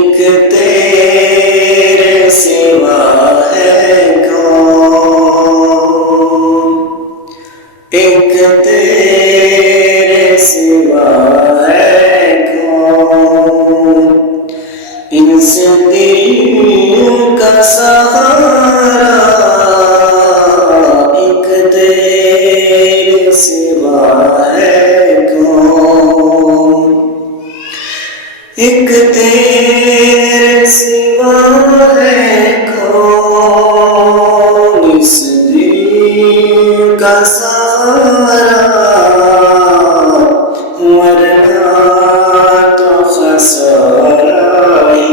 ایک تیرے سوا ہے کون، ایک تیرے سوا ہے کون، اس دل کا سہارا ایک تیرے سوا ہے کون، ایک تیرے سوا ہے کون، اس دل کا سہارا، ورنہ تو خسارہ ہی،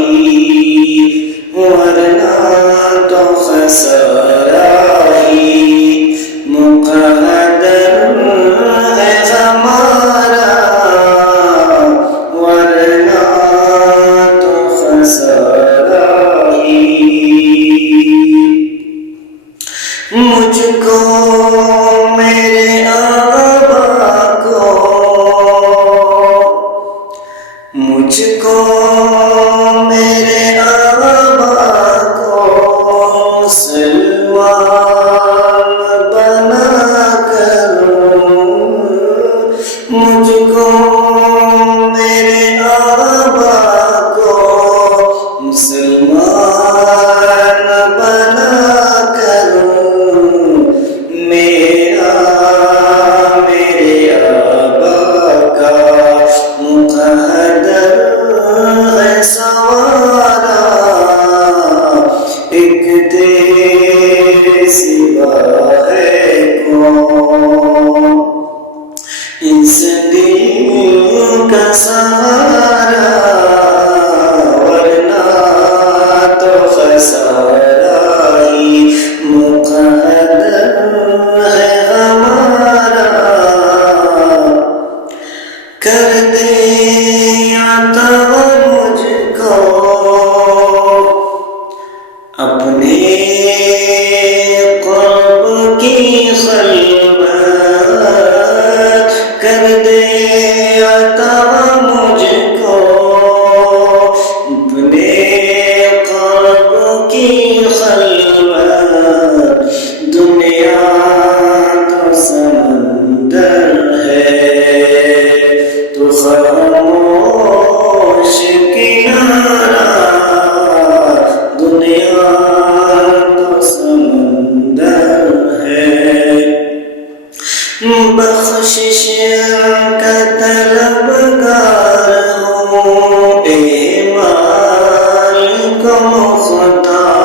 ورنہ تو خسارہ ہی مقدر ہے ہمارا، ورنہ تو خسارہ ہی۔ مجھ کو میرے آبا کو، مجھ کو میرے آبا کو مسلمان بنا کر، مجھ کو میرے آبا کو مسلمان بنا کر، میرا میرے آبا کا مقدر ہے سوارا، ایک تیرے سوا ہے کون، اس دل کا سہارا، ورنہ تو خسارہ ہی مقدر ہے ہمارا، کر دے عطا مجھ کو اپنے قرب کی خلوت، کر دے عطا مجھ کو اپنے قرب کی خلوت، دنیا تو سمندر ہے تو خاموش کنارہ، دنیا تو سمندر ہے، بخشش کا طلبگار ہوں، اے مالک مختار،